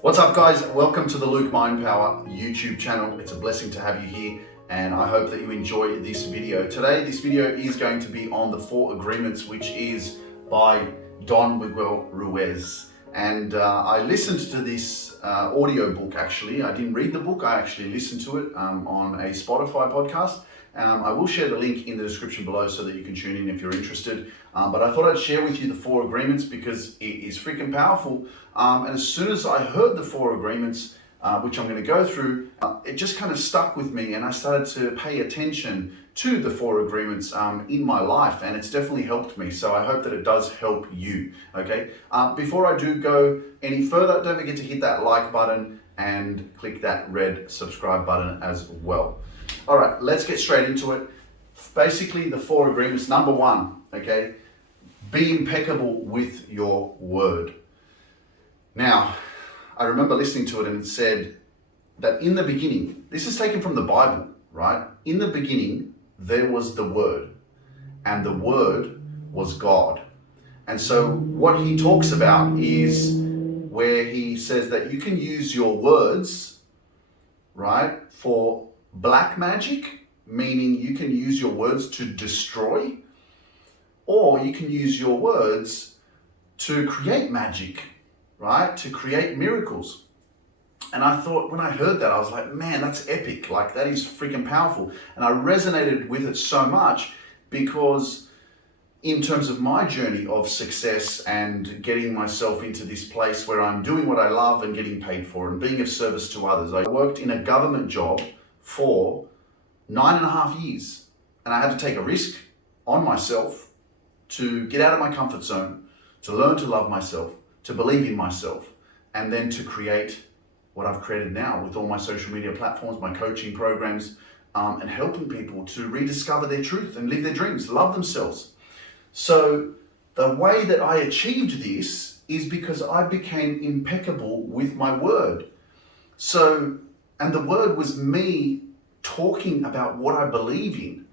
What's up, guys? Welcome to the Lukemindpower YouTube channel. It's a blessing to have you here, and I hope that you enjoy this video. Today, this video is going to be on the 4 agreements, which is by Miguel Ruiz. And I listened to this audio book, actually. I didn't read the book, I actually listened to it on a Spotify podcast. I will share the link in the description below so that you can tune in if you're interested. But I thought I'd share with you the 4 agreements because it is freaking powerful. And as soon as I heard the 4 agreements, which I'm going to go through, it just kind of stuck with me, and I started to pay attention to the 4 agreements in my life, and it's definitely helped me. So I hope that it does help you. Okay. Before I do go any further, don't forget to hit that like button and click that red subscribe button as well. All right, let's get straight into it. Basically, the 4 agreements. Number 1, okay, be impeccable with your word. Now, I remember listening to it, and it said that in the beginning, this is taken from the Bible, right? In the beginning, there was the Word, and the Word was God. And so what he talks about is where he says that you can use your words, right, for black magic, meaning you can use your words to destroy, or you can use your words to create magic, right? To create miracles. And I thought, when I heard that, I was like, man, that's epic. Like, that is freaking powerful. And I resonated with it so much because in terms of my journey of success and getting myself into this place where I'm doing what I love and getting paid for and being of service to others. I worked in a government job for 9.5 years, and I had to take a risk on myself to get out of my comfort zone, to learn to love myself, to believe in myself, and then to create what I've created now with all my social media platforms, my coaching programs, and helping people to rediscover their truth and live their dreams, love themselves. So the way that I achieved this is because I became impeccable with my word. And the word was me talking about what I believe in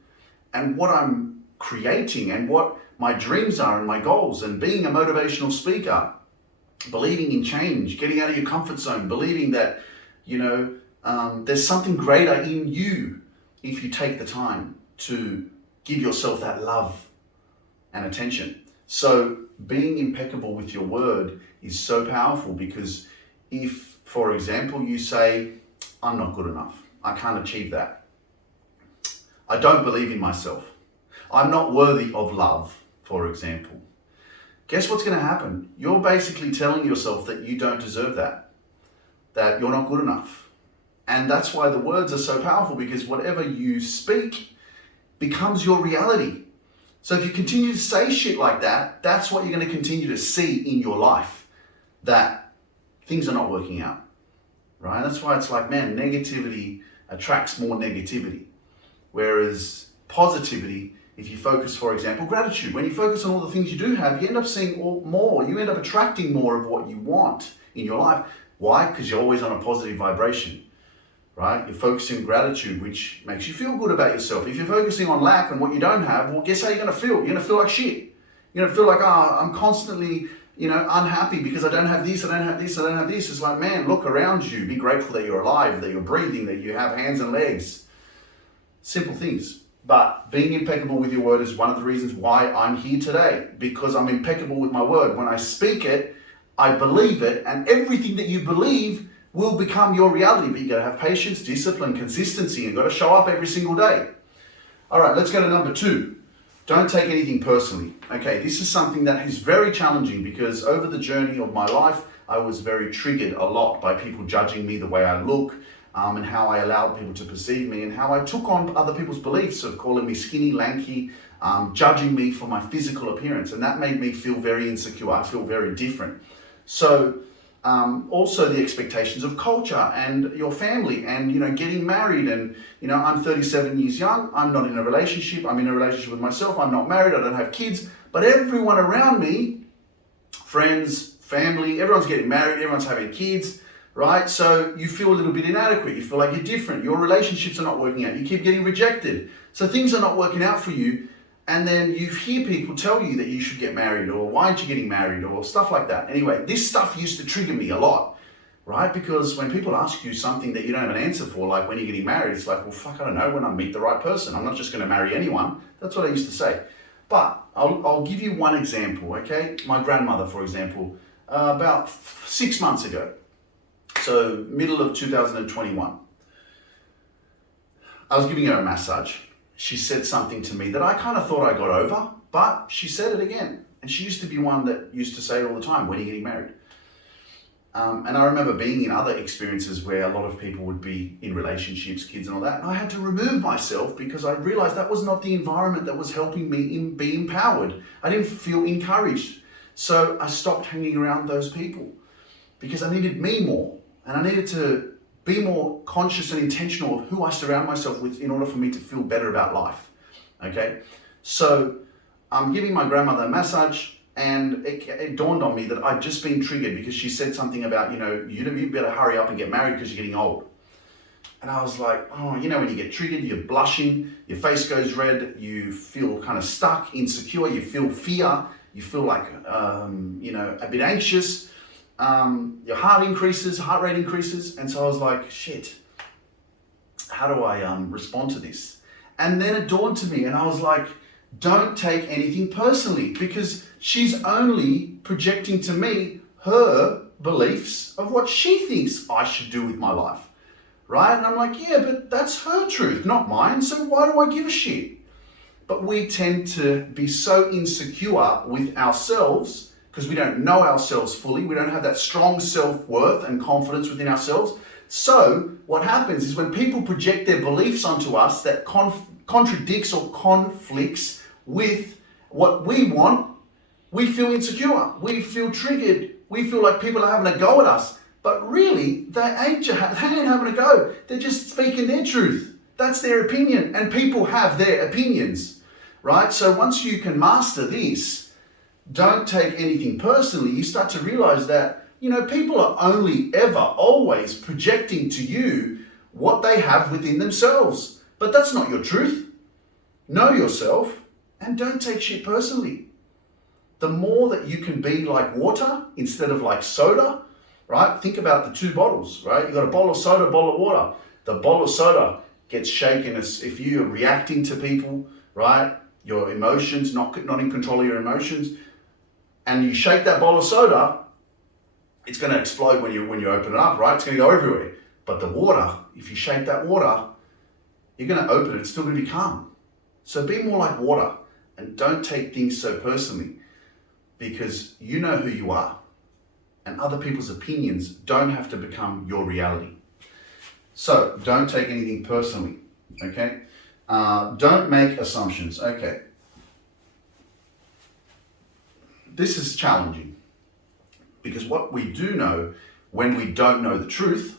and what I'm creating and what my dreams are and my goals, and being a motivational speaker, believing in change, getting out of your comfort zone, believing that, there's something greater in you if you take the time to give yourself that love and attention. So being impeccable with your word is so powerful, because if, for example, you say, I'm not good enough, I can't achieve that, I don't believe in myself, I'm not worthy of love, for example, guess what's going to happen? You're basically telling yourself that you don't deserve that you're not good enough. And that's why the words are so powerful, because whatever you speak becomes your reality. So if you continue to say shit like that, that's what you're going to continue to see in your life, that things are not working out, right? That's why it's like, man, negativity attracts more negativity. Whereas positivity, if you focus, for example, gratitude, when you focus on all the things you do have, you end up seeing more. You end up attracting more of what you want in your life. Why? Because you're always on a positive vibration, right? You're focusing on gratitude, which makes you feel good about yourself. If you're focusing on lack and what you don't have, well, guess how you're going to feel? You're going to feel like shit. You're going to feel like, I'm constantly, unhappy because I don't have this, I don't have this, I don't have this. It's like, man, look around you. Be grateful that you're alive, that you're breathing, that you have hands and legs. Simple things. But being impeccable with your word is one of the reasons why I'm here today, because I'm impeccable with my word. When I speak it, I believe it, and everything that you believe will become your reality. But you got to have patience, discipline, consistency, and got to show up every single day. All right, let's go to number 2. Don't take anything personally. Okay, this is something that is very challenging, because over the journey of my life, I was very triggered a lot by people judging me, the way I look, and how I allowed people to perceive me, and how I took on other people's beliefs of calling me skinny, lanky, judging me for my physical appearance. And that made me feel very insecure. I feel very different. So also the expectations of culture and your family and, getting married. And, I'm 37 years young. I'm not in a relationship. I'm in a relationship with myself. I'm not married. I don't have kids. But everyone around me, friends, family, everyone's getting married. Everyone's having kids. Right? So you feel a little bit inadequate. You feel like you're different. Your relationships are not working out. You keep getting rejected. So things are not working out for you. And then you hear people tell you that you should get married, or why aren't you getting married, or stuff like that. Anyway, this stuff used to trigger me a lot. right? Because when people ask you something that you don't have an answer for, like when you're getting married, it's like, well, fuck, I don't know, when I meet the right person. I'm not just going to marry anyone. That's what I used to say. But I'll give you one example, okay? My grandmother, for example, about 6 months ago, so middle of 2021, I was giving her a massage. She said something to me that I kind of thought I got over, but she said it again. And she used to be one that used to say it all the time, when are you getting married? And I remember being in other experiences where a lot of people would be in relationships, kids and all that. And I had to remove myself because I realized that was not the environment that was helping me be empowered. I didn't feel encouraged. So I stopped hanging around those people because I needed me more. And I needed to be more conscious and intentional of who I surround myself with in order for me to feel better about life. Okay? So I'm giving my grandmother a massage. And it dawned on me that I'd just been triggered because she said something about, you better hurry up and get married because you're getting old. And I was like, oh, when you get triggered, you're blushing, your face goes red, you feel kind of stuck, insecure, you feel fear, you feel like, a bit anxious, your heart rate increases. And so I was like, shit, how do I respond to this? And then it dawned to me and I was like, don't take anything personally because she's only projecting to me her beliefs of what she thinks I should do with my life, right? And I'm like, yeah, but that's her truth, not mine. So why do I give a shit? But we tend to be so insecure with ourselves because we don't know ourselves fully. We don't have that strong self-worth and confidence within ourselves. So what happens is when people project their beliefs onto us that contradicts or conflicts with what we want, we feel insecure, we feel triggered, we feel like people are having a go at us. But really, they ain't having a go. They're just speaking their truth. That's their opinion, and people have their opinions, right? So once you can master this, don't take anything personally. You start to realize that, people are only ever always projecting to you what they have within themselves. But that's not your truth. Know yourself and don't take shit personally. The more that you can be like water instead of like soda, right? Think about the two bottles, right? You got a bottle of soda, a bottle of water. The bottle of soda gets shaken if you're reacting to people, right? Your emotions, not in control of your emotions, and you shake that bottle of soda, it's going to explode when you open it up, right? It's going to go everywhere. But the water, if you shake that water, you're going to open it, it's still going to be calm. So be more like water and don't take things so personally because you know who you are and other people's opinions don't have to become your reality. So don't take anything personally, okay? Don't make assumptions, okay? This is challenging because what we do know when we don't know the truth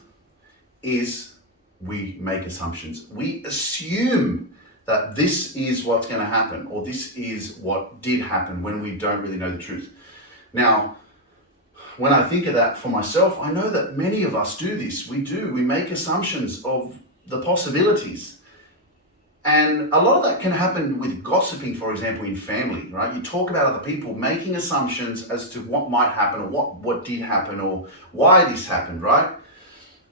is we make assumptions. We assume that this is what's going to happen or this is what did happen when we don't really know the truth. Now, when I think of that for myself, I know that many of us do this. We make assumptions of the possibilities. And a lot of that can happen with gossiping, for example, in family, right? You talk about other people, making assumptions as to what might happen or what did happen or why this happened, right?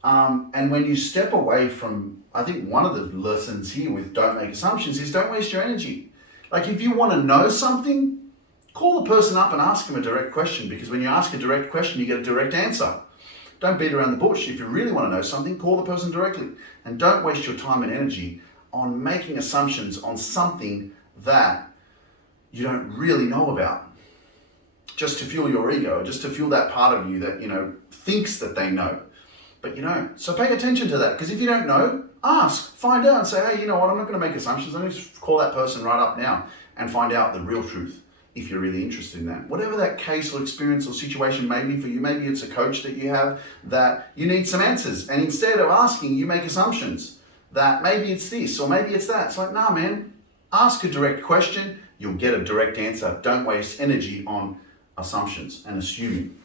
And when you step away from, I think one of the lessons here with don't make assumptions is don't waste your energy. Like if you want to know something, call the person up and ask them a direct question because when you ask a direct question, you get a direct answer. Don't beat around the bush. If you really want to know something, call the person directly. And don't waste your time and energy on making assumptions on something that you don't really know about. Just to fuel your ego, just to fuel that part of you that, thinks that they know. But you don't. So pay attention to that because if you don't know, ask, find out and say, hey, you know what, I'm not going to make assumptions. Let me just call that person right up now and find out the real truth if you're really interested in that. Whatever that case or experience or situation may be for you, maybe it's a coach that you have that you need some answers. And instead of asking, you make assumptions that maybe it's this or maybe it's that. It's like, nah, man, ask a direct question. You'll get a direct answer. Don't waste energy on assumptions and assuming.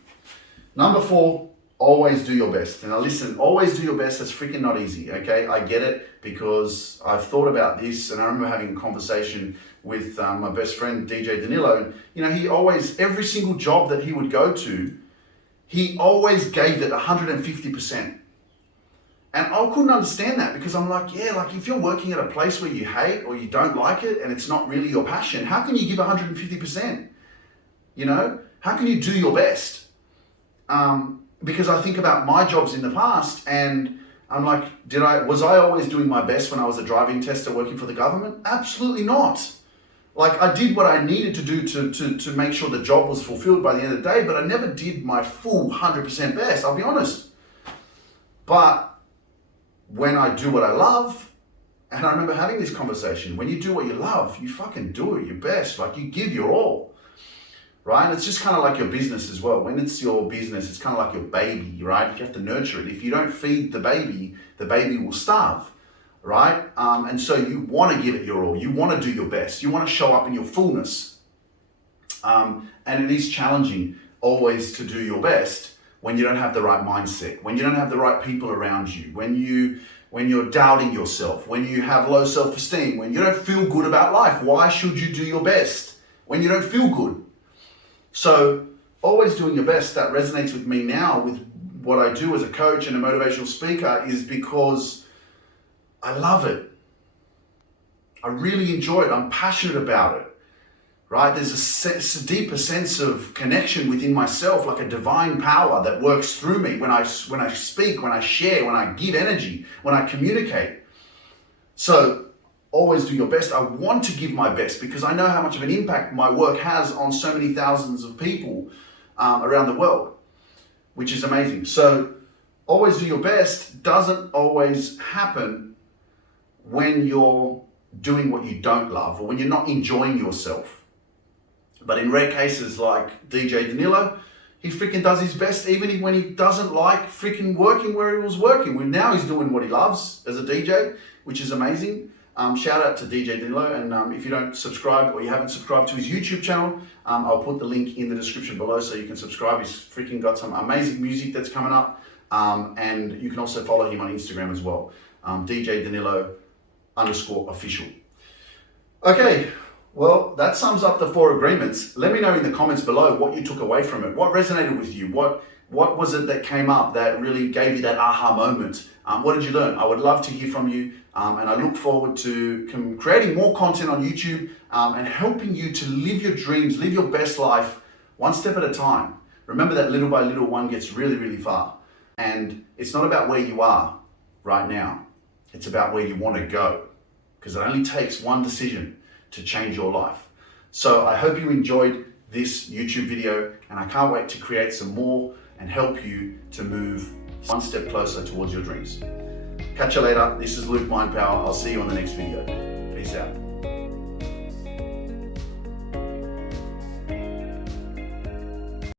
Number 4, always do your best. Now listen, always do your best. That's freaking not easy, okay? I get it because I've thought about this and I remember having a conversation with my best friend, DJ Danilo. And, he always, every single job that he would go to, he always gave it 150%. And I couldn't understand that, because I'm like, yeah, like if you're working at a place where you hate or you don't like it and it's not really your passion, how can you give 150%? You know, how can you do your best? Because I think about my jobs in the past and I'm like, was I always doing my best when I was a driving tester working for the government? Absolutely not. Like, I did what I needed to do to make sure the job was fulfilled by the end of the day, but I never did my full 100% best, I'll be honest. But when I do what I love, and I remember having this conversation, when you do what you love, you fucking do it your best, like you give your all, right? And it's just kind of like your business as well. When it's your business, it's kind of like your baby, right? You have to nurture it. If you don't feed the baby will starve, right? And so you want to give it your all. You want to do your best. You want to show up in your fullness. And it is challenging always to do your best when you don't have the right mindset, when you don't have the right people around you, when you're doubting yourself, when you have low self-esteem, when you don't feel good about life. Why should you do your best when you don't feel good? So always doing your best, that resonates with me now with what I do as a coach and a motivational speaker, is because I love it. I really enjoy it. I'm passionate about it. Right? There's a deeper sense of connection within myself, like a divine power that works through me when I speak, when I share, when I give energy, when I communicate. So always do your best. I want to give my best because I know how much of an impact my work has on so many thousands of people around the world, which is amazing. So always do your best doesn't always happen when you're doing what you don't love or when you're not enjoying yourself. But in rare cases like DJ Danilo, he freaking does his best even when he doesn't like freaking working where he was working. Now he's doing what he loves as a DJ, which is amazing. Shout out to DJ Danilo. And if you don't subscribe or you haven't subscribed to his YouTube channel, I'll put the link in the description below so you can subscribe. He's freaking got some amazing music that's coming up. And you can also follow him on Instagram as well. DJ Danilo _official. Okay. Well, that sums up the 4 agreements. Let me know in the comments below what you took away from it. What resonated with you? What was it that came up that really gave you that aha moment? What did you learn? I would love to hear from you. And I look forward to creating more content on YouTube and helping you to live your dreams, live your best life one step at a time. Remember that little by little one gets really, really far. And it's not about where you are right now. It's about where you want to go. Because it only takes one decision to change your life. So I hope you enjoyed this YouTube video and I can't wait to create some more and help you to move one step closer towards your dreams. Catch you later. This is Lukemindpower. I'll see you on the next video. Peace out.